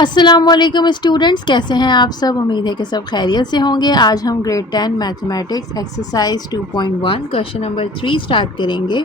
अस्सलामुअलैकुम स्टूडेंट्स, कैसे हैं आप सब। उम्मीद है कि सब खैरियत से होंगे। आज हम grade 10 mathematics exercise 2.1 question number 3 start करेंगे।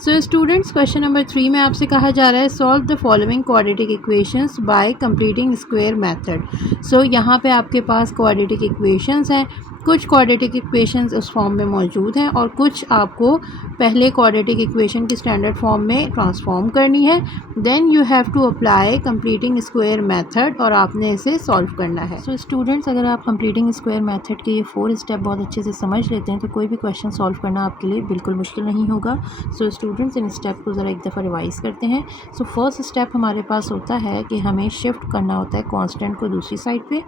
सो स्टूडेंट्स, क्वेश्चन नंबर 3 में आपसे कहा जा रहा है solve the following quadratic equations by completing square method. So यहाँ पे आपके पास क्वाड्रेटिक इक्वेशंस हैं। कुछ क्वाड्रेटिक इक्वेशंस उस फॉर्म में मौजूद हैं और कुछ आपको पहले क्वाड्रेटिक इक्वेशन की स्टैंडर्ड फॉर्म में ट्रांसफॉर्म करनी है। Then you have to apply completing square method और आपने इसे सॉल्व करना है। सो स्टूडेंट्स, अगर आप कंप्लीटिंग स्क्वायर मेथड के ये 4 स्टेप बहुत अच्छे से समझ लेते हैं तो कोई भी क्वेश्चन सॉल्व करना आपके लिए बिल्कुल मुश्किल नहीं होगा। सो स्टूडेंट्स, इन स्टेप को ज़रा एक दफ़ा रिवाइज़ करते हैं। सो फर्स्ट स्टेप हमारे पास होता है कि हमें शिफ्ट करना होता है कांस्टेंट को दूसरी साइड पे।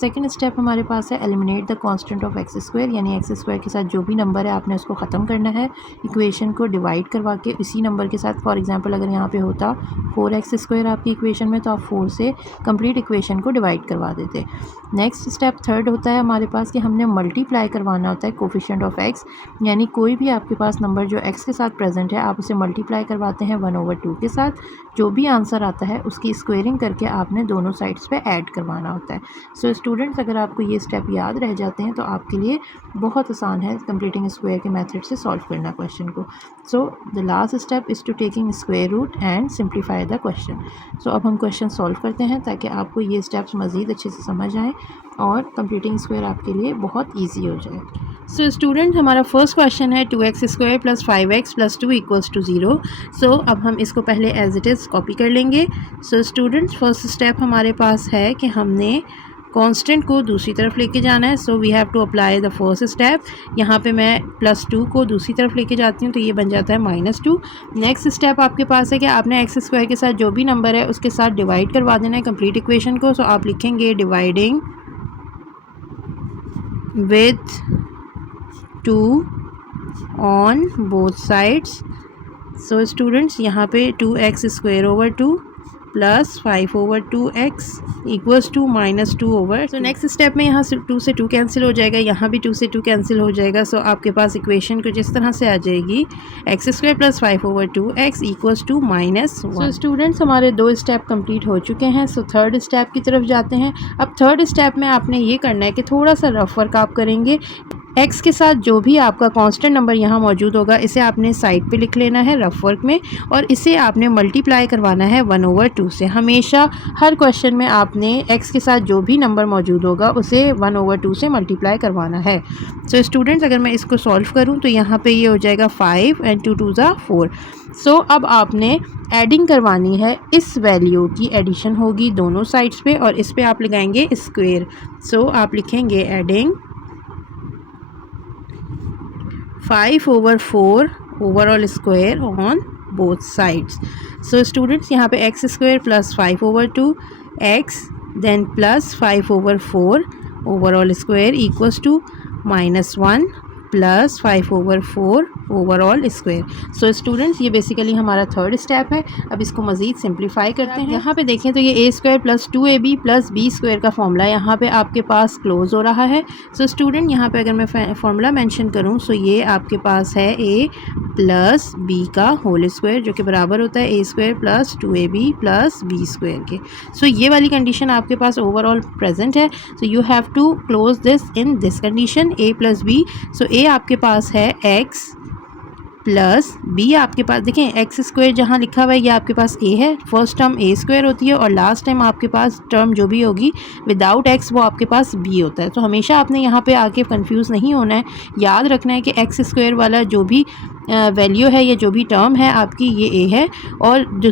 सेकंड स्टेप हमारे पास है eliminate the constant of x square, यानी एक्स स्क्वायर के साथ जो भी नंबर है आपने उसको ख़त्म करना है। इक्वेशन को डिवाइड करवा के इसी नंबर के साथ, फॉर एग्जांपल अगर यहाँ पे होता 4x स्क्वायर आपकी इक्वेशन में, तो आप 4 से कंप्लीट इक्वेशन को डिवाइड करवा देते। नेक्स्ट स्टेप थर्ड होता है हमारे पास कि हमने मल्टीप्लाई करवाना होता है कोफिशिएंट ऑफ x, यानी कोई भी आपके पास नंबर जो x के साथ प्रेजेंट है आप उसे मल्टीप्लाई करवाते हैं 1/2 के साथ। जो भी आंसर आता है उसकी स्क्वेयरिंग करके आपने दोनों साइड्स पे ऐड करवाना होता है। सो स्टूडेंट्स, अगर आपको ये स्टेप याद रह जाते हैं तो आपके लिए बहुत आसान है कंप्लीटिंग स्क्वायर के मेथड से सॉल्व करना क्वेश्चन को। So the last step is to taking square root and simplify the question. So अब हम क्वेश्चन सॉल्व करते हैं ताकि आपको ये स्टेप्स मज़ीद अच्छे से समझ आएँ और कंप्लीटिंग स्क्वायर आपके लिए बहुत ईजी हो जाए। सो स्टूडेंट, हमारा फर्स्ट क्वेश्चन है 2x square plus 5x plus 2 equals to 0। So अब हम इसको पहले एज इट इज़ कॉपी कर लेंगे। सो स्टूडेंट्स, फर्स्ट स्टेप हमारे पास है कि हमने कांस्टेंट को दूसरी तरफ लेके जाना है। So we have to apply the first step. यहाँ पे मैं +2 को दूसरी तरफ लेके जाती हूँ तो ये बन जाता है -2। नेक्स्ट स्टेप आपके पास है कि आपने एक्स स्क्वायर के साथ जो भी नंबर है उसके साथ डिवाइड करवा देना है कंप्लीट इक्वेशन को। सो आप लिखेंगे dividing with 2 on both sides. So students, यहाँ पे 2x square over 2 plus 5/2x equals to -2 over. तो नेक्स्ट स्टेप में यहाँ से 2 से 2 कैंसिल हो जाएगा, यहाँ भी 2 से 2 कैंसिल हो जाएगा। सो आपके पास इक्वेशन कुछ इस तरह से आ जाएगी x square plus 5/2x equals to -1। So students, हमारे 2 स्टेप कंप्लीट हो चुके हैं। सो थर्ड स्टेप की तरफ जाते हैं। अब थर्ड स्टेप में आपने ये करना है कि थोड़ा सा रफ वर्क आप करेंगे। x के साथ जो भी आपका कांस्टेंट नंबर यहाँ मौजूद होगा इसे आपने साइड पे लिख लेना है रफ वर्क में, और इसे आपने मल्टीप्लाई करवाना है 1/2 से। हमेशा हर क्वेश्चन में आपने x के साथ जो भी नंबर मौजूद होगा उसे 1/2 से मल्टीप्लाई करवाना है। सो स्टूडेंट्स, अगर मैं इसको सॉल्व करूँ तो यहाँ पे ये हो जाएगा 5 and 2 2 ज़ा 4। सो अब आपने एडिंग करवानी है, इस वैल्यू की एडिशन होगी दोनों साइड्स पे और इस पे आप लगाएंगे स्क्वेयर। सो आप लिखेंगे adding 5/4 overall square on both sides. So students, यहाँ पे x square plus 5/2 x then plus 5/4 overall square equals to -1 plus 5/4 overall square. So students, ये बेसिकली हमारा थर्ड स्टेप है। अब इसको मज़ीद सिंप्लीफाई करते हैं। यहाँ पे देखें तो ये a square plus 2ab plus b square का फॉर्मूला यहाँ पे आपके पास क्लोज हो रहा है। सो स्टूडेंट, यहाँ पे अगर मैं फॉर्मूला मेंशन करूँ सो ये आपके पास है a प्लस b का होल स्क्वायर जो कि बराबर होता है a square plus 2ab plus b square के। सो ये वाली कंडीशन आपके पास ओवरऑल प्रेजेंट है। So you have to close this in this condition a plus b। So a आपके पास है x प्लस b आपके पास देखें एक्स स्क्वायर जहाँ लिखा हुआ है ये आपके पास a है, फर्स्ट टर्म a स्क्वायर होती है और लास्ट टाइम आपके पास टर्म जो भी होगी विदाउट x वो आपके पास b होता है। तो हमेशा आपने यहाँ पे आके कंफ्यूज नहीं होना है, याद रखना है कि एक्स स्क्वायर वाला जो भी वैल्यू है या जो भी टर्म है आपकी ये a है और जो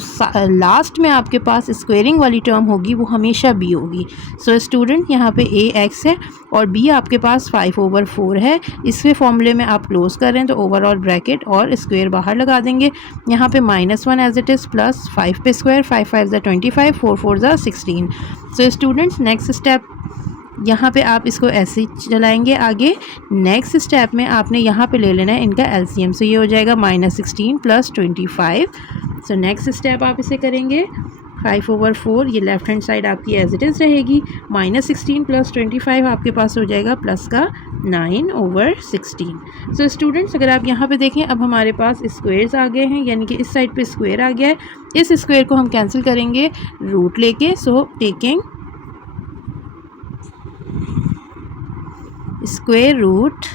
लास्ट में आपके पास स्क्वेयरिंग वाली टर्म होगी वो हमेशा b होगी। सो स्टूडेंट, यहाँ पे a x है और b आपके पास 5/4 है। इसके फॉर्मूले में आप क्लोज कर रहे हैं तो ओवरऑल ब्रैकेट और स्क्वायर बाहर लगा देंगे। यहाँ पे -1 एज इट इज़ प्लस 5 पे स्क्वायर, 5 5 ज़ा 25, 4 4 ज़ा 16। सो स्टूडेंट्स, नेक्स्ट स्टेप यहाँ पे आप इसको ऐसे ही चलाएंगे आगे। नेक्स्ट स्टेप में आपने यहाँ पे ले लेना है इनका एलसीएम। सो ये हो जाएगा -16 प्लस 25। सो नेक्स्ट स्टेप आप इसे करेंगे 5/4 ये लेफ्ट हैंड साइड आपकी एज इट इज़ रहेगी। -16 + 25 आपके पास हो जाएगा प्लस का 9/16। सो स्टूडेंट्स अगर आप यहाँ पे देखें अब हमारे पास स्क्वेयर्स आ गए हैं, यानी कि इस साइड पे स्क्वेयर आ गया है। इस स्क्वेयर को हम कैंसिल करेंगे रूट लेके। So taking square root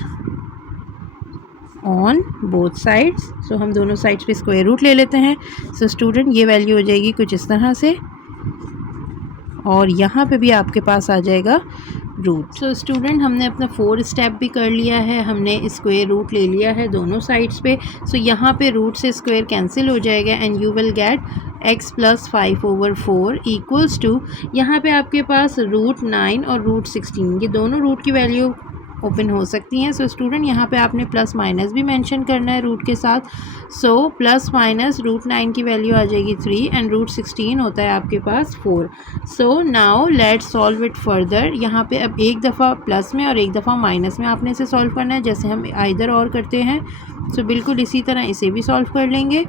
on both sides. So हम दोनों साइड्स पे स्क्वायर रूट ले लेते हैं। सो स्टूडेंट ये वैल्यू हो जाएगी कुछ इस तरह से, और यहाँ पे भी आपके पास आ जाएगा रूट। सो स्टूडेंट हमने अपना 4 स्टेप भी कर लिया है, हमने स्क्वायर रूट ले लिया है दोनों साइड्स पे। सो यहाँ पे रूट से स्क्वायर कैंसिल हो जाएगा and you will get x + 5/4 equals to, यहाँ पे आपके पास √9 और √16 ये दोनों रूट की वैल्यू ओपन हो सकती हैं। सो स्टूडेंट यहाँ पे आपने प्लस माइनस भी मेंशन करना है रूट के साथ। सो प्लस माइनस √9 की वैल्यू आ जाएगी 3 एंड √16 होता है आपके पास 4। So now let's solve it further. यहाँ पे अब एक दफ़ा प्लस में और एक दफ़ा माइनस में आपने इसे सॉल्व करना है, जैसे हम आइदर और करते हैं। सो बिल्कुल इसी तरह इसे भी सॉल्व कर लेंगे।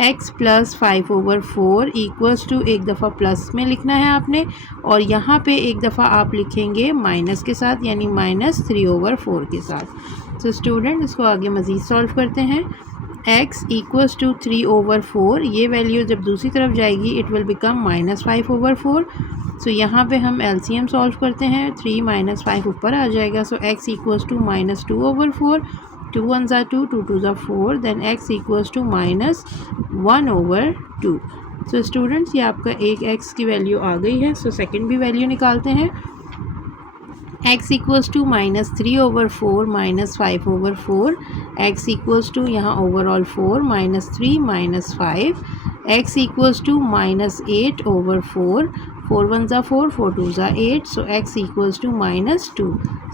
x + 5/4 इक्वल्स टू एक दफ़ा प्लस में लिखना है आपने, और यहाँ पे एक दफ़ा आप लिखेंगे माइनस के साथ, यानी -3/4 के साथ। सो स्टूडेंट इसको आगे मज़ीद सॉल्व करते हैं। x = 3/4 ये वैल्यू जब दूसरी तरफ जाएगी इट विल बिकम -5/4। सो यहाँ पे हम LCM सॉल्व करते हैं। 3 - 5 ऊपर आ जाएगा। सो x = -2/4, 2 1s are 2, 2 2s are 4, then x = -1/2। So students ये आपका एक x की वैल्यू आ गई है। सो सेकंड भी वैल्यू निकालते हैं। x = -3/4 -5/4, x = यहाँ overall 4 -3 -5, x = -8/4, 4 1s are 4, 4 2s are 8, so x = -2।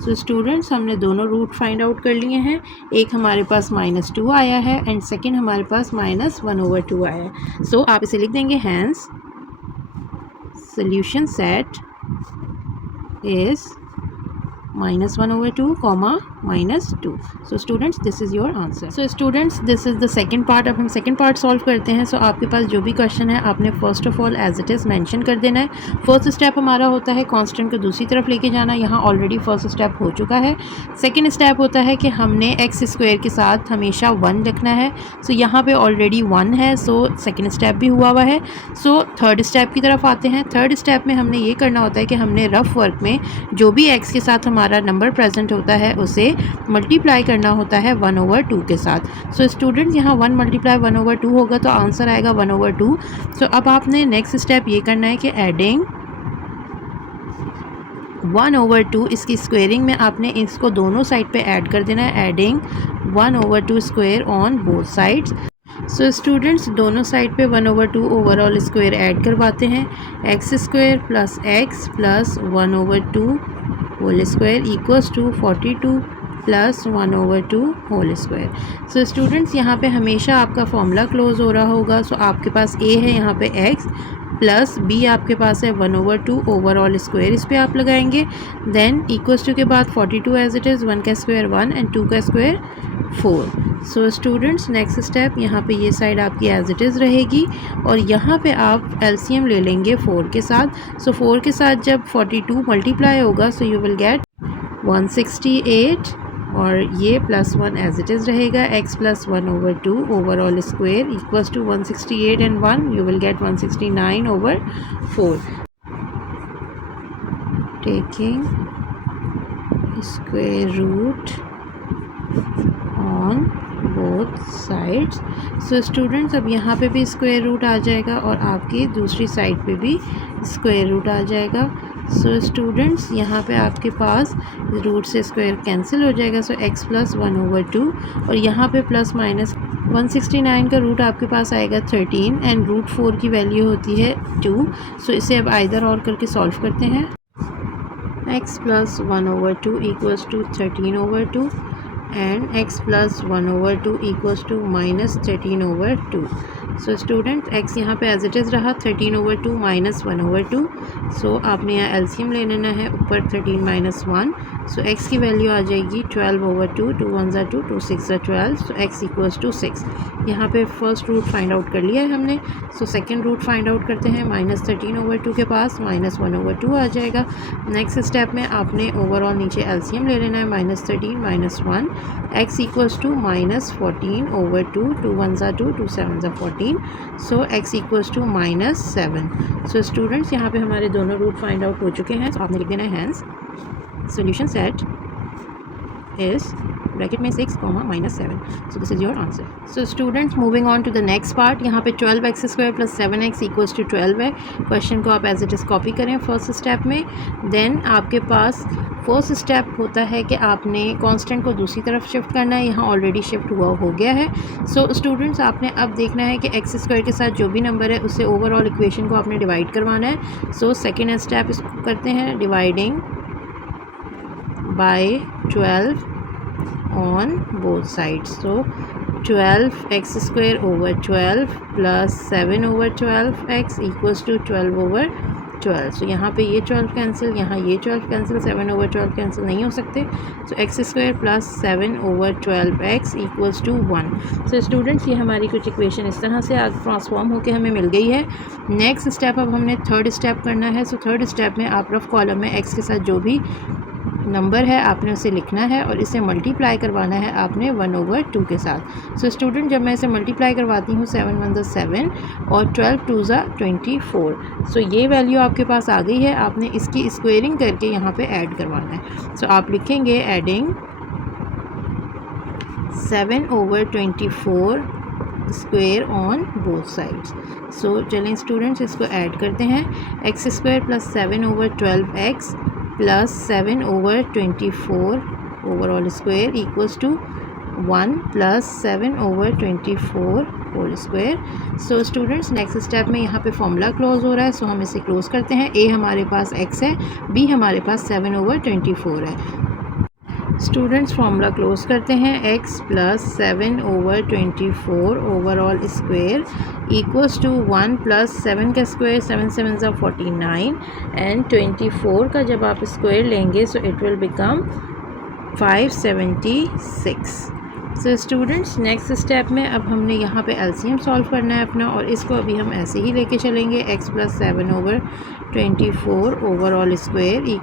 So students हमने दोनों रूट फाइंड आउट कर लिए हैं। एक हमारे पास -2 आया है एंड सेकंड हमारे पास -1/2 आया है। सो आप इसे लिख देंगे, hence solution set is -1/2, -2। So students this is your answer. So students this is the second part. अब हम सेकंड पार्ट सॉल्व करते हैं। सो आपके पास जो भी क्वेश्चन है आपने first of all as it is mention कर देना है। फर्स्ट स्टेप हमारा होता है कांस्टेंट को दूसरी तरफ लेके जाना। यहाँ ऑलरेडी फर्स्ट स्टेप हो चुका है। सेकेंड स्टेप होता है कि हमने x² के साथ हमेशा 1 रखना है। सो यहाँ पर ऑलरेडी 1 है, सो सेकेंड स्टेप भी हुआ है। सो थर्ड स्टेप की तरफ आते हैं। थर्ड स्टेप में हमने ये करना होता है कि हमने रफ वर्क में जो भी x के साथ हमारा नंबर प्रेजेंट होता है उसे मल्टीप्लाई करना होता है 1/2 के साथ। सो स्टूडेंट यहाँ 1 × 1/2 होगा तो आंसर आएगा 1/2। सो अब आपने नेक्स्ट स्टेप ये करना है कि एडिंग 1/2 इसकी स्क्वेयरिंग में आपने इसको दोनों साइड पे ऐड कर देना है। Adding 1/2 square on both sides. So students दोनों साइड पे 1/2 ओवरऑल स्क्वायर ऐड करवाते हैं। x² + x + 1/2 whole square equals to 42 + 1/2 whole square. So students यहाँ पे हमेशा आपका फॉर्मूला क्लोज हो रहा होगा। सो आपके पास a है यहाँ पे x प्लस b आपके पास है 1/2 ओवरऑल स्क्वायर, इस पे आप लगाएंगे। देन इक्वल्स टू के बाद 42 एज इट इज़, 1 का स्क्वायर 1 एंड 2 का स्क्वायर 4। सो स्टूडेंट्स नेक्स्ट स्टेप यहाँ पे ये साइड आपकी एज इट इज़ रहेगी और यहाँ पे आप LCM ले लेंगे 4 के साथ। सो 4 के साथ जब 42 मल्टीप्लाई होगा सो यू विल गेट 168 और ये +1 एज इट इज़ रहेगा। x + 1/2 overall square equals to 168 and 1 you will get 169/4। Taking square root on both sides. So students अब यहाँ पे भी स्क्वायर रूट आ जाएगा और आपकी दूसरी साइड पे भी स्क्वायर रूट आ जाएगा। सो स्टूडेंट्स यहाँ पे आपके पास रूट से स्क्वायर कैंसिल हो जाएगा। सो x + 1/2 और यहाँ पे प्लस माइनस 169 का रूट आपके पास आएगा 13 एंड √4 की वैल्यू होती है 2। सो इसे अब आइदर और करके सॉल्व करते हैं। x + 1/2 equals to 13/2 and x + 1/2 equals to -13/2। So student x यहाँ पे एज इट इज़ रहा 13/2 -1/2। सो आपने यहाँ LCM ले लेना है। ऊपर 13 - 1 सो x की वैल्यू आ जाएगी 12/2, 2 1 ज़ा 2, 2 6 ज़ा 12, सो x इक्वल्स टू 6। यहाँ पे फर्स्ट रूट फाइंड आउट कर लिया है हमने। So second root find out करते हैं। -13/2 के पास -1/2 आ जाएगा। नेक्स्ट स्टेप में आपने ओवरऑल नीचे एलसीएम ले लेना है, -13 -1, x इक्वल्स टू -14/2, 2 1 ज़ा 2, 2 7 ज़ा 14, so x equals to -7। So students यहाँ पे हमारे दोनों रूट फाइंड आउट हो चुके हैं। तो आपने लिख देना है hence solution set is bracket में 6, -7। So this is your answer. So students moving on to the next part. यहाँ पे 12x² + 7x = 12 है। क्वेश्चन को आप एज इट इज़ कॉपी करें फर्स्ट स्टेप में। देन आपके पास फर्स्ट स्टेप होता है कि आपने कांस्टेंट को दूसरी तरफ शिफ्ट करना है। यहाँ ऑलरेडी शिफ्ट हो गया है। सो स्टूडेंट्स आपने अब देखना है कि x² के साथ जो भी नंबर है उससे ओवरऑल इक्वेशन को आपने डिवाइड करवाना है। सो सेकेंड स्टेप इसको करते हैं, dividing by 12 on both sides. So 12x² + 7/12x = 12/12। so यहाँ पे ये 12 कैंसिल, यहाँ ये 12 कैंसिल, 7/12 कैंसिल नहीं हो सकते। so x² + 7/12x = 1। So students ये हमारी कुछ इक्वेशन इस तरह से आज ट्रांसफॉर्म होकर हमें मिल गई है। नेक्स्ट स्टेप अब हमने थर्ड स्टेप करना है। सो थर्ड स्टेप में आप रफ कॉलम में x के साथ जो भी नंबर है आपने उसे लिखना है और इसे मल्टीप्लाई करवाना है आपने 1/2 के साथ। सो स्टूडेंट जब मैं इसे मल्टीप्लाई करवाती हूँ, 7 1 ज़ा 7 और 12 2 ज़ा 24। सो ये वैल्यू आपके पास आ गई है। आपने इसकी स्क्वेयरिंग करके यहाँ पे ऐड करवाना है। सो आप लिखेंगे adding 7/24 square on both sides. So चलें स्टूडेंट्स इसको ऐड करते हैं। x² + 7/12x + 7/24 overall square = 1 + 7/24 whole square. So students next step में यहाँ पे फॉर्मूला क्लोज हो रहा है। सो हम इसे क्लोज करते हैं। a हमारे पास x है, b हमारे पास 7/24 है। स्टूडेंट्स फार्मूला क्लोज करते हैं। x + 7/24 ओवरऑल स्क्वेयर = 1 + 7 का स्क्वायर, 7 7 ज़ा 49 एंड 24 का जब आप स्क्वायर लेंगे so it will become 576। So students next step में अब हमने यहाँ पे एलसीएम सॉल्व करना है अपना, और इसको अभी हम ऐसे ही लेके चलेंगे। x + 7/24 ओवरऑल स्क्वायर =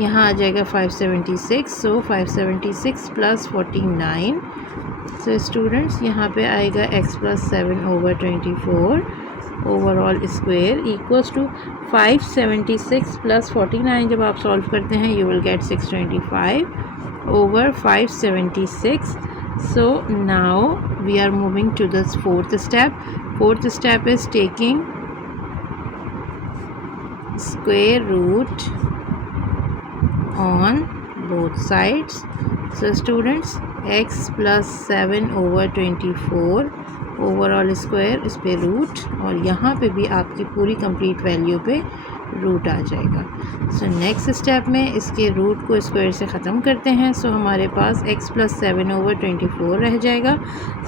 यहाँ आ जाएगा 576। सो 576 + 49। सो स्टूडेंट्स यहाँ पे आएगा x + 7/24 ओवरऑल स्क्वायर = 576 + 49। जब आप सॉल्व करते हैं you will gate 625/576। So now we are moving to the fourth step. Fourth step is taking square root on both sides. So students x + 7/24 overall square, इस पे root, और यहाँ पे भी आपकी पूरी कंप्लीट वैल्यू पे रूट आ जाएगा। सो नेक्स्ट स्टेप में इसके रूट को स्क्वायर से ख़त्म करते हैं। सो हमारे पास x + 7/24 रह जाएगा।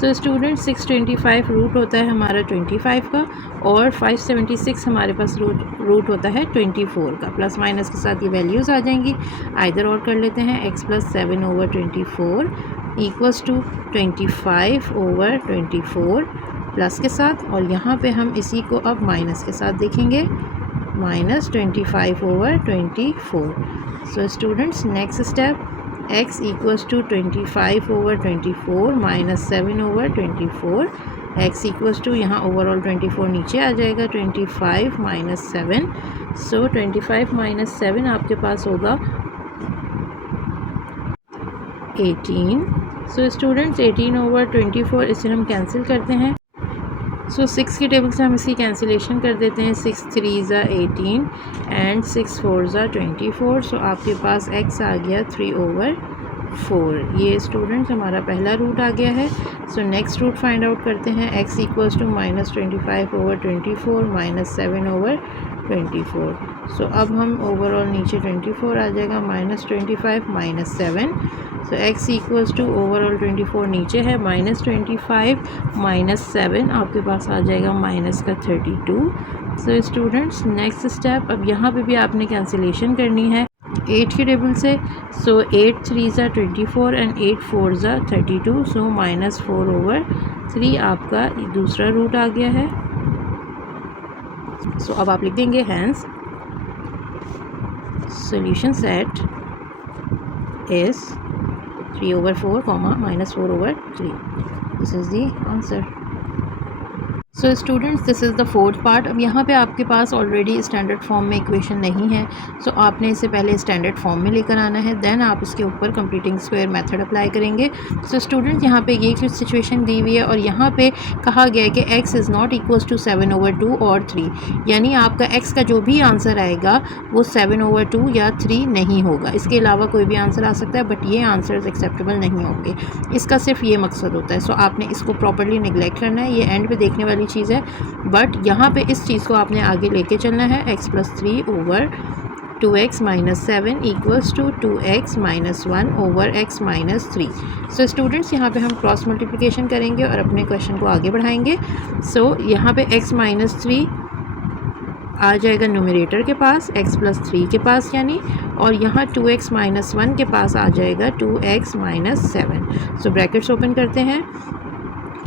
सो स्टूडेंट 625 रूट होता है हमारा 25 का, और 576 हमारे पास रूट होता है 24 का। प्लस माइनस के साथ ये वैल्यूज़ आ जाएंगी। आइदर और कर लेते हैं। x + 7/24 = 25/24 प्लस के साथ, और यहाँ पे हम इसी को अब माइनस के साथ देखेंगे, -25/24। सो students next step x = 25/24 -7/24। x = यहाँ ओवरऑल 24 नीचे आ जाएगा, 25 - 7। सो 25 - 7 आपके पास होगा 18। सो स्टूडेंट्स 18/24 इसे हम कैंसिल करते हैं। सो 6 की टेबल से हम इसकी कैंसिलेशन कर देते हैं। 6 3 ज़ा 18 एंड 6 4 ज़ा 24। सो आपके पास x आ गया 3/4। ये स्टूडेंट्स हमारा पहला रूट आ गया है। So next root find out करते हैं। x = -25/24 -7/24। सो अब हम ओवरऑल नीचे 24 आ जाएगा, -25 - 7। सो x = ओवरऑल 24 नीचे है, -25 - 7 आपके पास आ जाएगा -32। सो स्टूडेंट्स नेक्स्ट स्टेप, अब यहाँ पे भी आपने कैंसिलेशन करनी है। 8 के टेबल से, सो 8 3 ज़ा 24 एंड 8 4 ज़ा 32, सो -4/3 आपका दूसरा रूट आ गया है। सो अब आप लिख देंगे hence solution set is 3/4, -4/3। This is the answer. So students, this is the fourth part. अब यहाँ पे आपके पास ऑलरेडी स्टैंडर्ड फॉर्म में इक्वेशन नहीं है, सो आपने इसे पहले स्टैंडर्ड फॉर्म में लेकर आना है, देन आप उसके ऊपर कंप्लीटिंग स्क्वायर मेथड अप्लाई करेंगे। सो स्टूडेंट्स, यहाँ पे ये कुछ सिचुएशन दी हुई है और यहाँ पे कहा गया है कि x is not equals to 7/2 और 3, यानी आपका x का जो भी आंसर आएगा वो 7/2 या 3 नहीं होगा। इसके अलावा कोई भी आंसर आ सकता है, बट ये आंसर्स एक्सेप्टेबल नहीं होंगे। इसका सिर्फ ये मकसद होता है। सो आपने इसको प्रॉपर्ली निगलेक्ट करना है, ये एंड पे देखने वाली चीज़ है, बट यहाँ पे इस चीज़ को आपने आगे लेके चलना है। x+3/2x - 7 equals to 2x - 1/x - 3। So students, यहाँ पे हम क्रॉस मल्टीप्लिकेशन करेंगे और अपने क्वेश्चन को आगे बढ़ाएंगे। सो यहाँ पे x - 3 आ जाएगा न्यूमरेटर के पास, x+3 के पास यानी, और यहाँ 2x - 1 के पास आ जाएगा 2x - 7। सो ब्रैकेट्स ओपन करते हैं।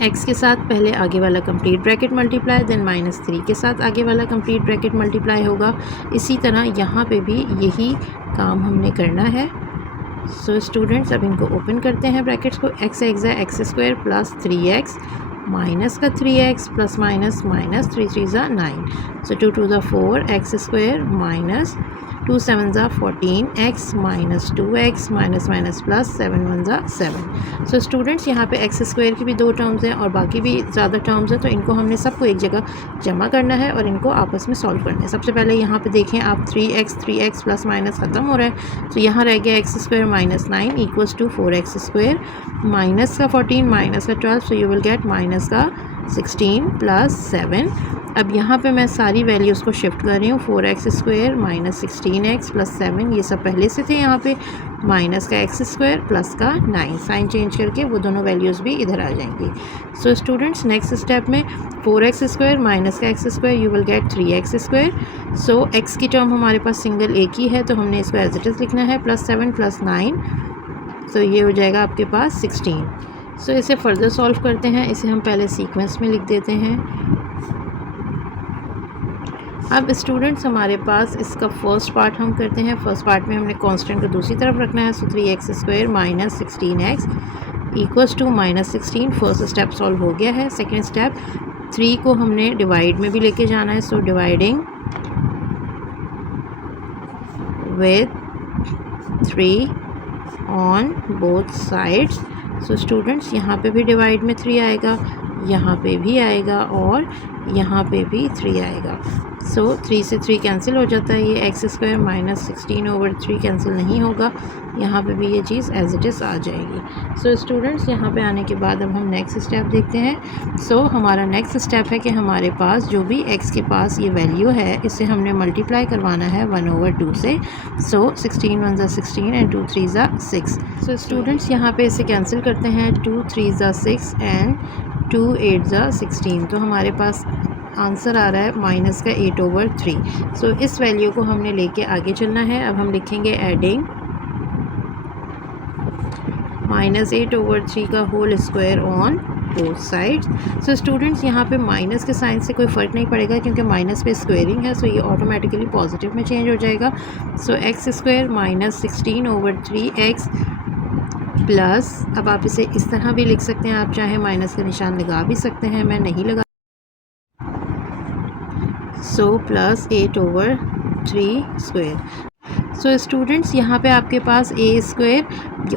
x के साथ पहले आगे वाला कंप्लीट ब्रैकेट मल्टीप्लाई, देन -3 के साथ आगे वाला कंप्लीट ब्रैकेट मल्टीप्लाई होगा। इसी तरह यहाँ पे भी यही काम हमने करना है। सो स्टूडेंट्स, अब इनको ओपन करते हैं ब्रैकेट्स को। x x² plus 3x minus का 3x प्लस माइनस -3 3 ज़ा 9, सो 2 2 ज़ा 4x² माइनस 2 7 ज़ा 14x minus 2x minus minus plus 7 1 ज़ा 7। सो स्टूडेंट्स, यहाँ पे x² की भी 2 टर्म्स हैं और बाकी भी ज़्यादा टर्म्स हैं, तो इनको हमने सबको एक जगह जमा करना है और इनको आपस में सॉल्व करना है। सबसे पहले यहाँ पे देखें आप 3x प्लस माइनस ख़त्म हो रहा है, तो यहाँ रह गया x² minus 9 equals to 4x² minus का 14 माइनस का 12, सो यू विल गेट माइनस का 16 प्लस 7। अब यहाँ पे मैं सारी वैल्यूज़ को शिफ्ट कर रही हूँ। 4x² माइनस 16x प्लस 7, ये सब पहले से थे यहाँ पे, माइनस का x² प्लस का 9, साइन चेंज करके वो दोनों वैल्यूज़ भी इधर आ जाएंगी। सो स्टूडेंट्स, नेक्स्ट स्टेप में 4x² माइनस का x² you will gate 3x²। So x की टर्म हमारे पास सिंगल एक ही है, तो हमने इसको एज इट इज़ लिखना है, प्लस 7 प्लस 9, तो ये हो जाएगा आपके पास 16। सो इसे फर्दर सॉल्व करते हैं। इसे हम पहले सीक्वेंस में लिख देते हैं। अब स्टूडेंट्स, हमारे पास इसका फर्स्ट पार्ट हम करते हैं। फर्स्ट पार्ट में हमने कांस्टेंट को दूसरी तरफ रखना है, सो 3x² minus 16x equals to -16। First step solve हो गया है। सेकेंड स्टेप, 3 को हमने डिवाइड में भी लेके जाना है, so dividing with 3 on both sides. So students, यहाँ पे भी डिवाइड में 3 आएगा, यहाँ पे भी आएगा और यहाँ पे भी 3 आएगा। सो 3 से 3 कैंसिल हो जाता है, ये x² माइनस 16/3 कैंसिल नहीं होगा, यहाँ पे भी ये चीज़ एज इट इज़ आ जाएगी। सो स्टूडेंट्स, यहाँ पे आने के बाद अब हम नेक्स्ट स्टेप देखते हैं। सो हमारा नेक्स्ट स्टेप है कि हमारे पास जो भी x के पास ये वैल्यू है, इसे हमने मल्टीप्लाई करवाना है 1/2 से। सो 16 1 ज़ा 16 एंड 2 3 ज़ा 6। सो स्टूडेंट्स, यहाँ पे इसे कैंसिल करते हैं, 2 3 ज़ा 6 एंड 2 8 ज़ा 16, तो हमारे पास आंसर आ रहा है माइनस का 8/3। सो इस वैल्यू को हमने लेके आगे चलना है। अब हम लिखेंगे एडिंग -8/3 का whole square on both sides. So students, यहाँ पे माइनस के साइन से कोई फ़र्क नहीं पड़ेगा क्योंकि माइनस पे स्क्वेयरिंग है, सो ये ऑटोमेटिकली पॉजिटिव में चेंज हो जाएगा। सो x² माइनस 16/3x प्लस, अब आप इसे इस तरह भी लिख सकते हैं, आप चाहे माइनस का निशान लगा भी सकते हैं, मैं नहीं लगा। So plus 8/3²। सो स्टूडेंट्स, यहाँ पे आपके पास a²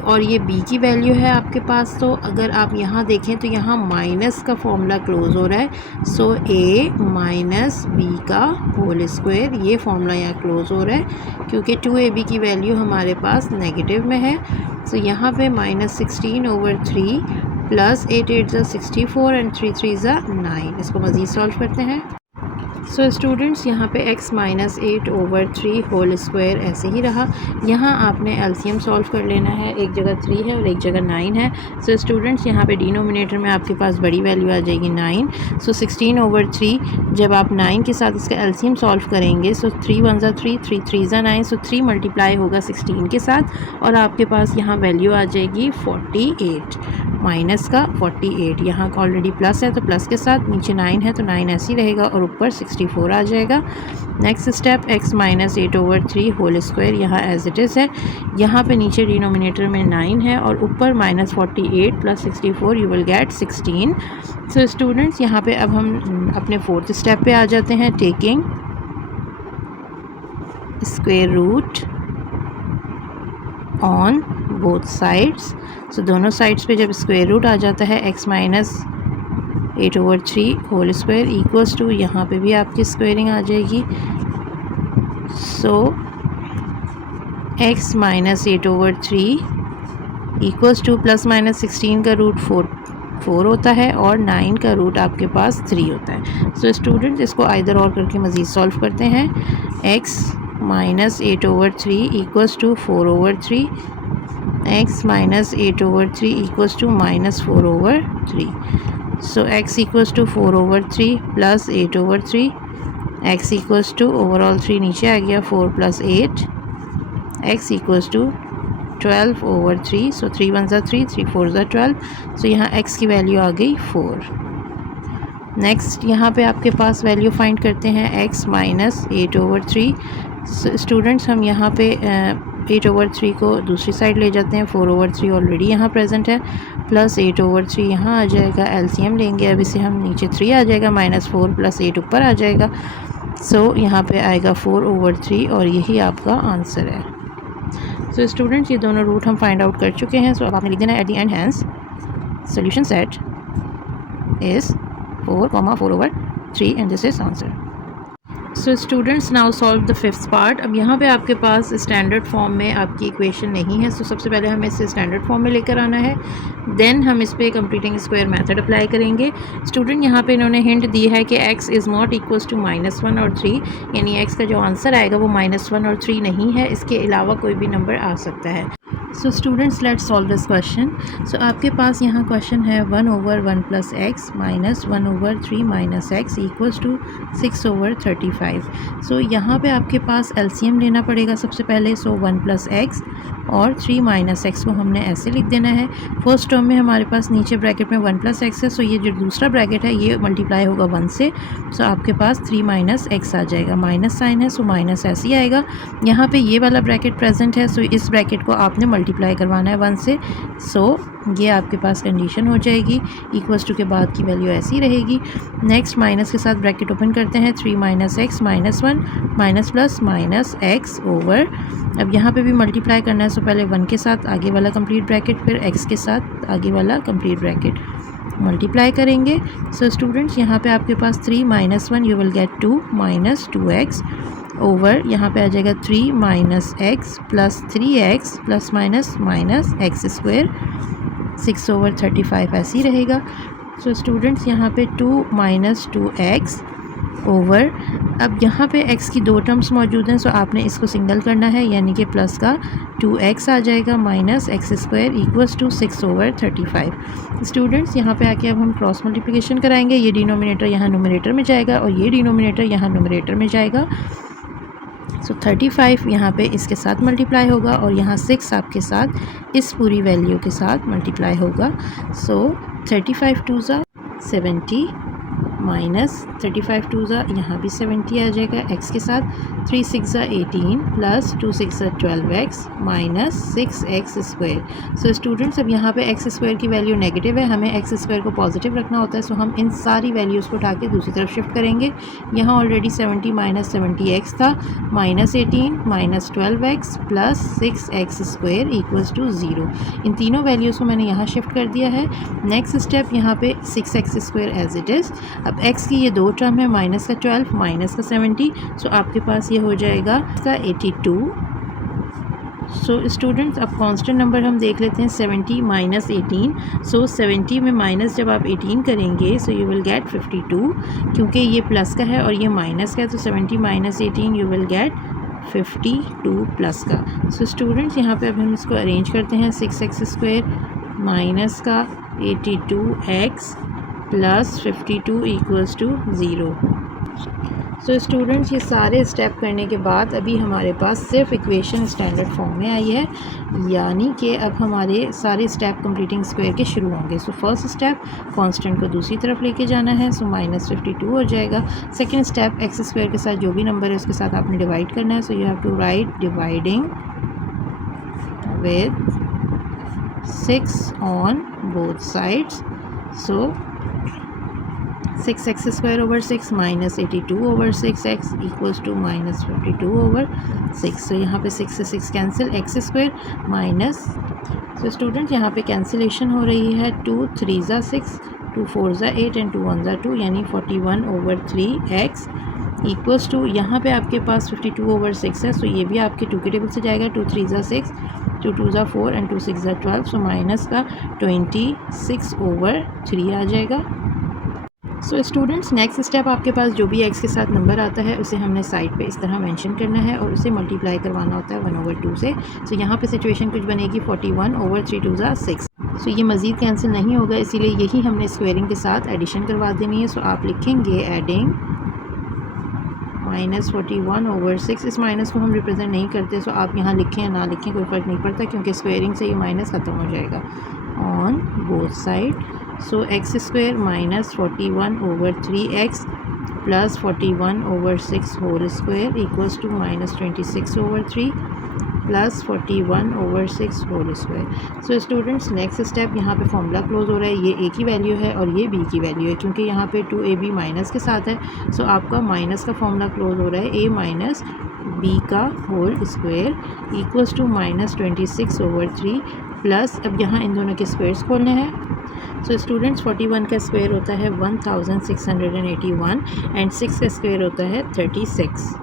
और ये b की वैल्यू है आपके पास, तो अगर आप यहाँ देखें तो यहाँ माइनस का फॉर्मूला क्लोज हो रहा है। सो a माइनस b का होल स्क्वायर, ये फॉर्मूला यहाँ क्लोज हो रहा है क्योंकि 2ab की वैल्यू हमारे पास नेगेटिव में है। सो यहाँ पे -16/3 प्लस 8 8 ज़ा 64 एंड 3 3 ज़ा 9। इसको मज़ीद सॉल्व करते हैं। सो स्टूडेंट्स यहाँ पे x माइनस 8/3 होल स्क्वायर ऐसे ही रहा। यहाँ आपने एलसीएम सॉल्व कर लेना है, एक जगह 3 है और एक जगह 9 है। सो स्टूडेंट्स यहाँ पे डिनोमिनेटर में आपके पास बड़ी वैल्यू आ जाएगी 9। सो 16/3 जब आप 9 के साथ इसका एलसीएम सॉल्व करेंगे, सो 3 1 ज़ा 3, 3 3 ज़ा 9, सो 3 मल्टीप्लाई होगा 16 के साथ और आपके पास यहाँ वैल्यू आ जाएगी 48, माइनस का 48। यहाँ का ऑलरेडी प्लस है तो प्लस के साथ, नीचे 9 है तो 9 ऐसे ही रहेगा और ऊपर 64 आ जाएगा। Next step x minus 8/3 whole square यहाँ एज इट इज़ है। यहाँ पे नीचे डिनोमिनेटर में 9 है और ऊपर minus 48 plus 64 you will gate 16। So students यहाँ पे अब हम अपने फोर्थ स्टेप पे आ जाते हैं, taking square root on both sides. So दोनों साइड्स पे जब स्क्वायर रूट आ जाता है x minus 8/3 whole square equals to, यहाँ पे भी आपकी स्क्वायरिंग आ जाएगी। So x minus 8/3 equals to plus minus 16 का रूट 4 होता है और 9 का रूट आपके पास 3 होता है। सो स्टूडेंट्स इसको आइदर और करके मज़ीद सॉल्व करते हैं। x minus 8/3 equals to 4/3, x minus 8/3 equals to minus 4/3। So x equals to 4/3 plus 8/3, x equals to overall 3 नीचे आ गया 4 plus 8, x equals to 12/3। So 3 1 ज़ा 3, 3 4 ज़ा 12। सो यहाँ x की वैल्यू आ गई 4। नेक्स्ट यहाँ पे आपके पास वैल्यू फाइंड करते हैं x माइनस 8/3। स्टूडेंट्स हम यहाँ पे 8/3 को दूसरी साइड ले जाते हैं, 4/3 ऑलरेडी यहाँ प्रेजेंट है, प्लस 8/3 यहाँ आ जाएगा। एलसीएम लेंगे अब इसे हम, नीचे 3 आ जाएगा, माइनस 4 प्लस 8 ऊपर आ जाएगा। सो यहाँ पे आएगा 4/3 और यही आपका आंसर है। सो स्टूडेंट्स ये दोनों रूट हम फाइंड आउट कर चुके हैं। सो अब आपने लिख देना at the end, hence solution set is 4,4/3 and this is answer. So students now solve the fifth part. अब यहाँ पे आपके पास स्टैंडर्ड फॉर्म में आपकी इक्वेशन नहीं है, सो सबसे पहले हमें इसे स्टैंडर्ड फॉर्म में लेकर आना है, देन हम इस पे कंप्लीटिंग स्क्वायर मेथड अप्लाई करेंगे। स्टूडेंट यहाँ पे इन्होंने हिंट दी है कि x is not equals to -1 और 3, यानी x का जो आंसर आएगा वो -1 और 3 नहीं है, इसके अलावा कोई भी नंबर आ सकता है। So students let's solve this question. So आपके पास यहाँ क्वेश्चन है 1/1 plus X minus 1/3 minus X equals to 6/35। So यहाँ पे आपके पास एलसीएम लेना पड़ेगा सबसे पहले। सो 1 प्लस एक्स और 3 माइनस एक्स को हमने ऐसे लिख देना है। फर्स्ट टर्म में हमारे पास नीचे ब्रैकेट में 1 प्लस एक्स है, सो ये जो दूसरा ब्रैकेट है ये मल्टीप्लाई होगा 1 से। सो आपके पास 3 माइनस एक्स आ जाएगा, माइनस साइन है सो माइनस ऐसे ही आएगा। यहाँ पे ये वाला ब्रैकेट प्रेजेंट है, सो इस ब्रैकेट को आपने मल्टीप्लाई करवाना है 1 से। सो ये आपके पास कंडीशन हो जाएगी, इक्वल्स टू के बाद की वैल्यू ऐसी रहेगी। नेक्स्ट माइनस के साथ ब्रैकेट ओपन करते हैं, 3 minus x minus 1 minus plus minus x over, अब यहाँ पे भी मल्टीप्लाई करना है। सो पहले 1 के साथ आगे वाला कंप्लीट ब्रैकेट, फिर x के साथ आगे वाला कंप्लीट ब्रैकेट मल्टीप्लाई करेंगे। सो स्टूडेंट्स यहाँ पे आपके पास 3 minus 1 you will gate 2 minus 2x over, यहाँ पे आ जाएगा 3 minus x plus 3x plus minus minus x square 6/35 ऐसे ही रहेगा। सो स्टूडेंट्स यहाँ पे 2 माइनस 2x ओवर, अब यहाँ पे x की 2 टर्म्स मौजूद हैं, सो आपने इसको सिंगल करना है, यानी कि प्लस का 2x आ जाएगा minus x square equals to 6/35। Students यहाँ पे आके अब हम क्रॉस मल्टीप्लिकेशन कराएंगे, ये डिनोमिनेटर यहाँ न्यूमरेटर में जाएगा और ये डिनोमिनेटर यहाँ न्यूमरेटर में जाएगा। सो 35 यहाँ पे इसके साथ मल्टीप्लाई होगा और यहाँ 6 आपके साथ इस पूरी वैल्यू के साथ मल्टीप्लाई होगा। सो 35 2 ज़ा 70 माइनस 35 2 ज़ा यहाँ भी 70 आ जाएगा x के साथ, 3 6 ज़ा 18 प्लस 2 6 ज़ा 12x minus 6x square. So students अब यहाँ पे x स्क्वायर की वैल्यू नेगेटिव है, हमें x स्क्वायर को पॉजिटिव रखना होता है। सो हम इन सारी वैल्यूज़ को उठा के दूसरी तरफ शिफ्ट करेंगे। यहाँ ऑलरेडी 70 माइनस 70x था, minus 18 minus 12x plus 6x square equals to 0। इन तीनों वैल्यूज़ को मैंने यहाँ शिफ्ट कर दिया है। नेक्स्ट स्टेप यहाँ पे 6x square as it is. अब x की ये 2 टर्म है, माइनस का 12 माइनस का 70, सो आपके पास ये हो जाएगा इसका 82 सो स्टूडेंट्स अब कांस्टेंट नंबर हम देख लेते हैं 70 माइनस 18। सो 70 में माइनस जब आप 18 करेंगे सो यू विल गेट 52, क्योंकि ये प्लस का है और ये माइनस का है, तो 70 minus 18 you will get 52 plus का। सो स्टूडेंट्स यहाँ पे अब हम इसको अरेंज करते हैं। 6x² माइनस का 82x plus 52 equals to 0। So students ये सारे स्टेप करने के बाद अभी हमारे पास सिर्फ इक्वेशन स्टैंडर्ड फॉर्म में आई है, यानी कि अब हमारे सारे स्टेप कंप्लीटिंग स्क्वायर के शुरू होंगे। सो फर्स्ट स्टेप कांस्टेंट को दूसरी तरफ लेके जाना है, सो माइनस 52 हो जाएगा। सेकंड स्टेप x² के साथ जो भी नंबर है उसके साथ आपने डिवाइड करना है, so you have to write dividing with 6 on both sides. So 6x² over 6 minus 82 over 6x equals to minus 52 over 6। So यहाँ पे 6 से 6 cancel, x² minus, so student यहाँ पे कैंसिलेशन हो रही है। 2 3 ज़ा 6, 2 4 ज़ा 8 एंड 2 1 ज़ा 2, यानी 41 over 3x इक्वल्स टू, यहाँ पे आपके पास 52 over 6 है, सो ये भी आपके 2 के टेबल से जाएगा। 2 3 ज़ा 6, 2 2 ज़ा 4 एंड 2 6 ज़ा 12, सो माइनस का 26 over 3 आ जाएगा। सो स्टूडेंट्स नेक्स्ट स्टेप आपके पास जो भी x के साथ नंबर आता है उसे हमने साइड पे इस तरह मेंशन करना है और उसे मल्टीप्लाई करवाना होता है 1/2 से। सो यहाँ पे सिचुएशन कुछ बनेगी 41 over 3 2 ज़ा 6। सो ये मज़ीद कैंसिल नहीं होगा, इसीलिए यही हमने स्क्वेयरिंग के साथ एडिशन करवा देनी है। सो आप लिखेंगे एडिंग माइनस 41 over 6। इस माइनस को हम रिप्रेजेंट नहीं करते, सो आप यहाँ लिखें या ना लिखें कोई फ़र्क नहीं पड़ता, क्योंकि स्क्वेयरिंग से ये माइनस ख़त्म हो जाएगा on both side. So x² minus 41 over 3x plus 41 over 6 whole square equals to minus 26 over 3 plus 41 over 6 whole square. So students next step यहाँ पे फॉर्मूला क्लोज हो रहा है, ये a की वैल्यू है और ये b की वैल्यू है, क्योंकि यहाँ पे 2ab माइनस के साथ है। सो आपका माइनस का फॉर्मूला क्लोज हो रहा है a माइनस b का whole square equals to minus 26 over 3 plus, अब यहाँ इन दोनों के स्क्वायर्स खोलने हैं। सो स्टूडेंट्स 41 का स्क्वायर होता है 1681 एंड 6 का स्क्वायर होता है 36।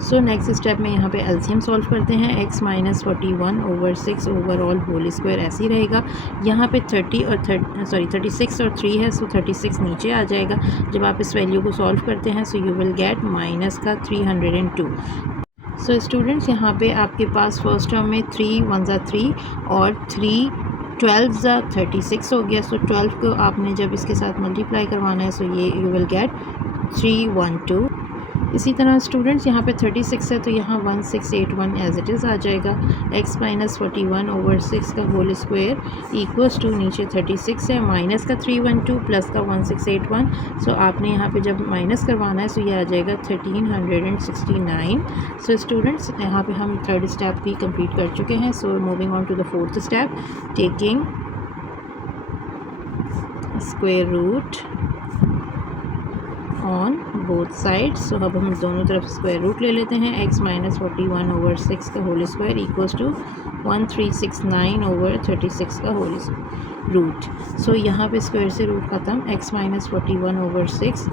सो नेक्स्ट स्टेप में यहाँ पे एलसीएम सॉल्व करते हैं। x minus 41 over 6 overall whole square ऐसे ही रहेगा। यहाँ पे 36 और 3 है, सो 36 नीचे आ जाएगा। जब आप इस वैल्यू को सॉल्व करते हैं सो यू विल गेट माइनस का 302। सो स्टूडेंट्स यहाँ पे आपके पास फर्स्ट टर्म में 3 1 ज़ा 3 और 3 12 ज़ा 36 हो गया। सो 12 को आपने जब इसके साथ मल्टीप्लाई करवाना है, सो ये यू विल गेट 312। इसी तरह स्टूडेंट्स यहाँ पे 36 है तो यहाँ 1681 एज इट इज़ आ जाएगा। x माइनस 41 over 6 का होल स्क्वायर इक्वल्स टू, नीचे 36 है, माइनस का 312 प्लस का 1681। सो आपने यहाँ पे जब माइनस करवाना है सो ये आ जाएगा 1369। सो स्टूडेंट्स यहाँ पे हम थर्ड स्टेप भी कंप्लीट कर चुके हैं। So moving on to the fourth step, taking square root on both sides. So अब हम दोनों तरफ स्क्वायर रूट ले लेते हैं। x माइनस 41 over 6 का whole square equals to 1369 over 36 का होल रूट। सो यहाँ पे स्क्वायर से रूट ख़त्म, x minus 41 over 6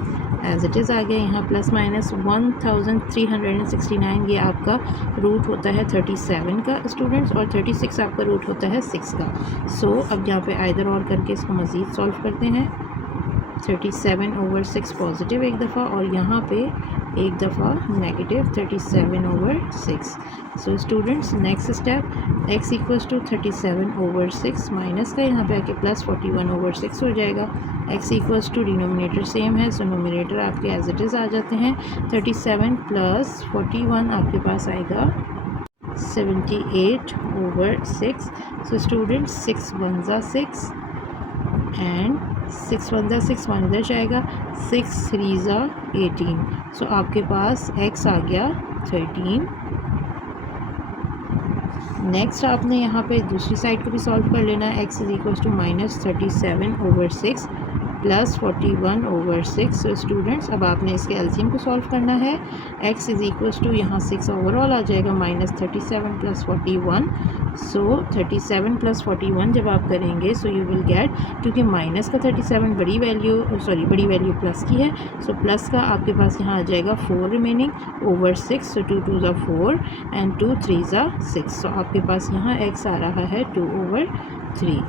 as it is आ गया। यहाँ प्लस माइनस 1369 ये आपका रूट होता है 37 का स्टूडेंट्स, और 36 आपका रूट होता है 6 का। सो अब यहाँ पे आइदर और करके इसको मज़ीद सॉल्व करते हैं। 37 over 6 पॉजिटिव एक दफ़ा और यहाँ पे एक दफ़ा negative 37 over 6। So students next step, x equals to 37 over 6 minus का यहाँ पे आके प्लस 41 over 6 हो जाएगा। x equals to denominator same है, सो नोमिनेटर आपके एज इट इज़ आ जाते हैं। 37 प्लस 41 आपके पास आएगा 78 over 6। सो स्टूडेंट्स 6 1 ज़ा 6 एंड 6 1 ज़ा 6 1 इधर जाएगा, 6 3 ज़ा 18। सो आपके पास x आ गया 13। नेक्स्ट आपने यहाँ पे दूसरी साइड को भी सॉल्व कर लेना है। x is equal to minus 37 over 6 plus 41/6। So students अब आपने इसके एलसीएम को सॉल्व करना है। x इज़ इक्वल्स टू यहाँ 6 ओवरऑल आ जाएगा माइनस 37 + 41। सो 37 + 41 जब आप करेंगे सो यू विल गेट, क्योंकि माइनस का 37 बड़ी वैल्यू प्लस की है, सो प्लस का आपके पास यहाँ आ जाएगा 4 रिमेनिंग ओवर 6। सो 2 2 ज़ा 4 एंड 2 3 ज़ा 6। सो आपके पास यहाँ x आ रहा है 2/3।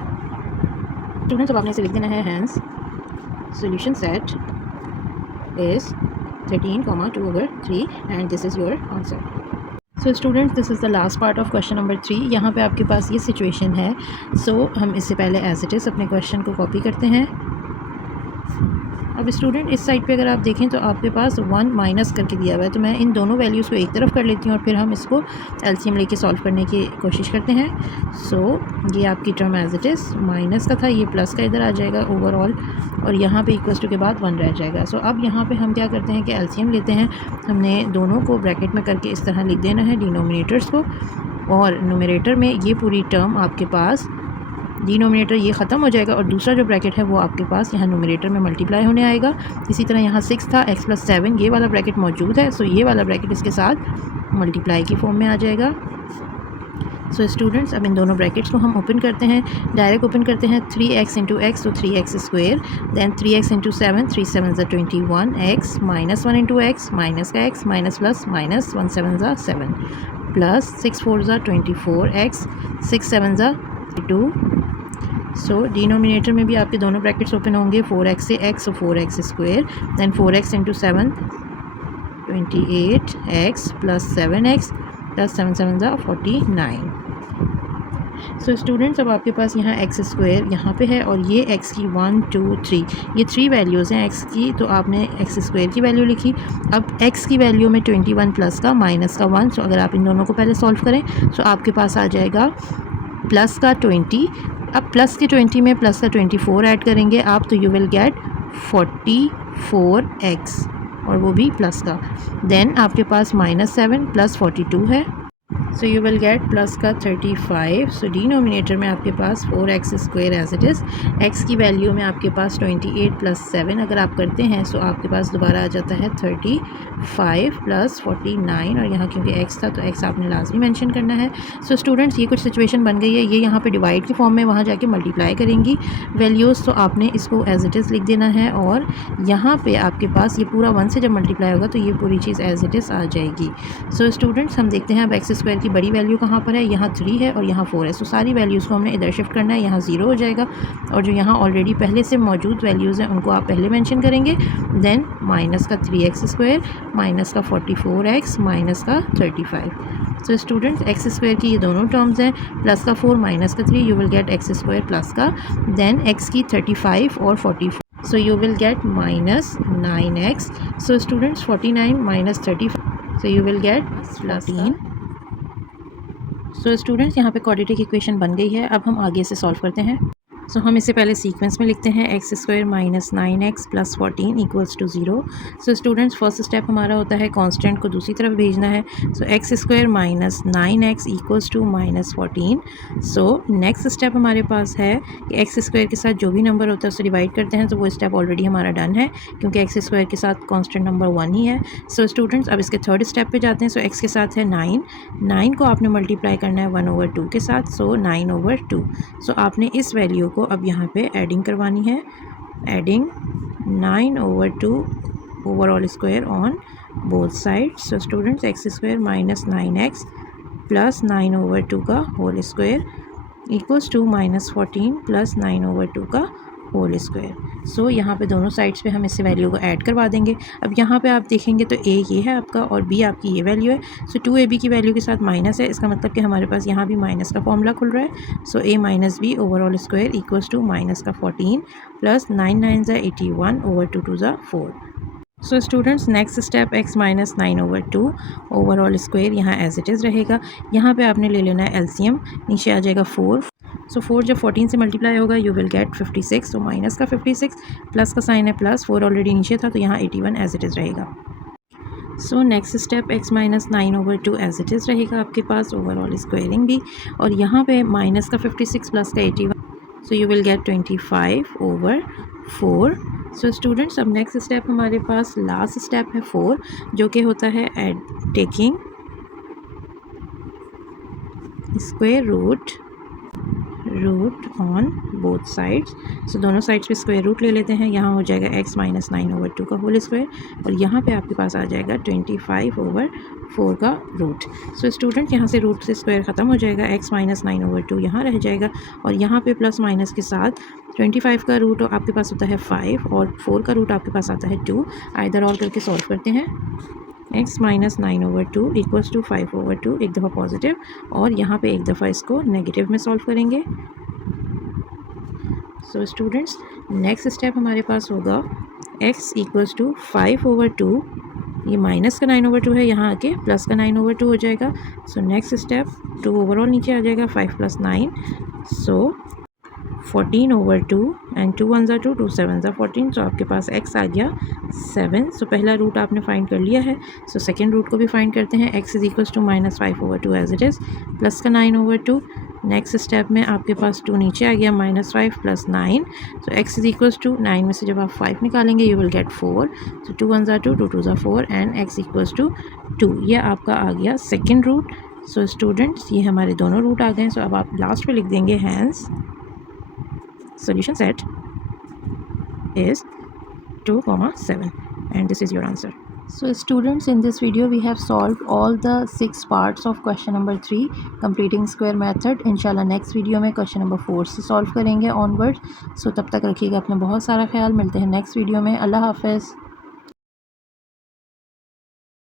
स्टूडेंट्स अब आपने इसे लिख देना है, hence solution set is 13, 2/3 and this is your answer. So students, this is the last part of question number 3. यहाँ पे आपके पास ये सिचुएशन है। हम इससे पहले एज इट इज़ अपने क्वेश्चन को कॉपी करते हैं। अब स्टूडेंट इस साइड पे अगर आप देखें तो आपके पास 1 माइनस करके दिया हुआ है, तो मैं इन दोनों वैल्यूज़ को एक तरफ कर लेती हूँ और फिर हम इसको एलसीएम लेके सॉल्व करने की कोशिश करते हैं। ये आपकी term as it is minus का था, ये प्लस का इधर आ जाएगा ओवरऑल, और यहाँ पे इक्वल्स टू के बाद 1 रह जाएगा। अब यहाँ पे हम क्या करते हैं कि एलसीएम लेते हैं। हमने दोनों को ब्रैकेट में करके इस तरह लिख देना है डिनोमिनेटर्स को, और न्यूमरेटर में ये पूरी टर्म आपके पास, डिनोमिनेटर ये ख़त्म हो जाएगा और दूसरा जो ब्रैकेट है वो आपके पास यहाँ न्यूमरेटर में मल्टीप्लाई होने आएगा। इसी तरह यहाँ 6 था, x + 7 ये वाला ब्रैकेट मौजूद है, सो ये वाला ब्रैकेट इसके साथ मल्टीप्लाई की फॉर्म में आ जाएगा। सो स्टूडेंट्स अब इन दोनों ब्रैकेट्स को हम ओपन करते हैं, डायरेक्ट ओपन करते हैं। 3x × x तो 3x², then 3x × 7 3 7 = 21x, -1 × x minus का x minus plus minus 1 7 = 7 plus 6 4 = 24x, 6 7 = 2। Denominator में भी आपके दोनों ब्रैकेट्स ओपन होंगे, 4x से x, 4x², then 4x × 7 28x plus 7x plus 7 7 = 49। Students अब आपके पास यहाँ x² यहाँ पे है और ये x की 1 2 3 ये 3 वैल्यूज़ हैं x की, तो आपने x² की वैल्यू लिखी। अब x की वैल्यू में 21 प्लस का माइनस का 1, अगर आप इन दोनों को पहले सॉल्व करें तो आपके पास आ जाएगा प्लस का 20। अब प्लस के 20 में प्लस का 24 ऐड करेंगे आप, तो यू विल गेट 44x, और वो भी प्लस का। देन आपके पास -7 प्लस 42 है, so you will get plus का 35। डिनोमिनेटर में आपके पास 4x² as it is, x की वैल्यू में आपके पास 28 प्लस 7 अगर आप करते हैं सो आपके पास दोबारा आ जाता है 35 प्लस 49, और यहाँ क्योंकि x था तो x आपने लाजमी मेंशन करना है। स्टूडेंट्स ये कुछ सिचुएशन बन गई है, ये यहाँ पे डिवाइड की फॉर्म में वहाँ जाके मल्टीप्लाई करेंगी वैल्यूज़, तो आपने इसको एज इट इज़ लिख देना है, और यहाँ पे आपके पास ये पूरा 1 से जब मल्टीप्लाई होगा तो ये पूरी चीज़ एज इट इज़ आ जाएगी। स्टूडेंट्स हम देखते हैं अब x² की बड़ी वैल्यू कहाँ पर है, यहाँ 3 है और यहाँ 4 है, सारी वैल्यूज़ को हमने इधर शिफ्ट करना है, यहाँ 0 हो जाएगा, और जो यहाँ ऑलरेडी पहले से मौजूद वैल्यूज़ हैं उनको आप पहले मेंशन करेंगे। देन माइनस का 3x², माइनस का 44x, माइनस का 35। स्टूडेंट्स x² की ये दोनों टर्म्स हैं, प्लस का 4 माइनस का 3, you will gate x² plus का, देन x की 35 और 44, सो you will gate -9x। Students 49 minus 35, so you will gate 14। Students यहाँ पे क्वाड्रेटिक इक्वेशन बन गई है। अब हम आगे से सॉल्व करते हैं। हम इसे पहले सीक्वेंस में लिखते हैं, x² minus 9x plus 14 equals to 0। Students first step हमारा होता है कांस्टेंट को दूसरी तरफ भेजना है। x² minus 9x equals to -14। Next step हमारे पास है कि x² के साथ जो भी नंबर होता है उसे डिवाइड करते हैं, तो वो स्टेप ऑलरेडी हमारा डन है क्योंकि x² के साथ कांस्टेंट नंबर 1 ही है। स्टूडेंट्स अब इसके थर्ड स्टेप पे जाते हैं। x के साथ है 9 को आपने मल्टीप्लाई करना है 1/2 के साथ, 9/2। आपने इस वैल्यू को अब यहाँ पे एडिंग करवानी है, adding 9/2 overall square on both sides. Students x² minus 9x plus 9/2 का whole square equals to -14 plus 9/2 का होल स्क्वायर। यहाँ पे दोनों साइड्स पे हम इस वैल्यू को ऐड करवा देंगे। अब यहाँ पे आप देखेंगे तो a ये है आपका और b आपकी ये वैल्यू है। 2ab की वैल्यू के साथ माइनस है, इसका मतलब कि हमारे पास यहाँ भी माइनस का फॉर्मूला खुल रहा है। a minus b overall square equals to minus का 14 plus 9 9 = 81 over 2 2 = 4। Students next step x minus 9/2 overall square यहाँ एज इट इज़ रहेगा। यहाँ पे आपने ले लेना है एलसीएम, नीचे आ जाएगा 4। 4 जब 14 से मल्टीप्लाई होगा यू विल गेट 56। माइनस का 56 प्लस का साइन है प्लस, 4 ऑलरेडी नीचे था तो यहाँ 81 एज इट इज़ रहेगा। Next step x minus 9/2 as it is रहेगा आपके पास, ओवरऑल स्क्वायरिंग भी, और यहाँ पे माइनस का 56 प्लस का 81। सो you will gate 25/4। So students अब नेक्स्ट स्टेप हमारे पास लास्ट स्टेप है 4, जो कि होता है taking square root on both sides. So दोनों साइड्स पे स्क्वायर रूट ले लेते हैं। यहाँ हो जाएगा x माइनस 9/2 का होल स्क्वायर, और यहाँ पे आपके पास आ जाएगा 25/4 का रूट। सो स्टूडेंट यहाँ से रूट से स्क्वायर ख़त्म हो जाएगा, x माइनस 9/2 यहाँ रह जाएगा, और यहाँ पे प्लस माइनस के साथ 25 का रूट आपके पास होता है 5 और 4 का रूट आपके पास आता है 2। आइदर और करके सॉल्व करते हैं। x माइनस 9/2 इक्वल्स टू 5/2, एक दफ़ा पॉजिटिव और यहाँ पे एक दफ़ा इसको नेगेटिव में सॉल्व करेंगे। सो स्टूडेंट्स नेक्स्ट स्टेप हमारे पास होगा x इक्वल्स टू 5/2, ये माइनस का 9/2 है, यहाँ आके प्लस का 9/2 हो जाएगा। सो नेक्स्ट स्टेप 2 ओवरऑल नीचे आ जाएगा, 5 + 9, सो 14/2 एंड 2 1 2 2 7 14। सो आपके पास x आ गया 7। सो पहला रूट आपने फाइंड कर लिया है। सो सेकेंड रूट को भी फाइंड करते हैं। x is equals to -5/2 as it is, plus का 9/2। नेक्स्ट स्टेप में आपके पास 2 नीचे आ गया, -5 + 9। So x is equals to 9 में से जब आप 5 निकालेंगे you will get 4। So 2 1 2 2 2 4 and x equals to 2। यह आपका आ गया सेकेंड रूट। सो स्टूडेंट्स ये हमारे दोनों रूट आ गए। सो अब आप लास्ट पे लिख देंगे hence solution set is 2,7 and this is your answer. So students, in this video we have solved all the 6 parts of question number 3 completing square method. इंशाल्लाह नेक्स्ट वीडियो में क्वेश्चन नंबर 4 से solve करेंगे onward. सो तब तक रखिएगा अपना बहुत सारा ख्याल। मिलते हैं नेक्स्ट वीडियो में। अल्लाह हाफ़िज़।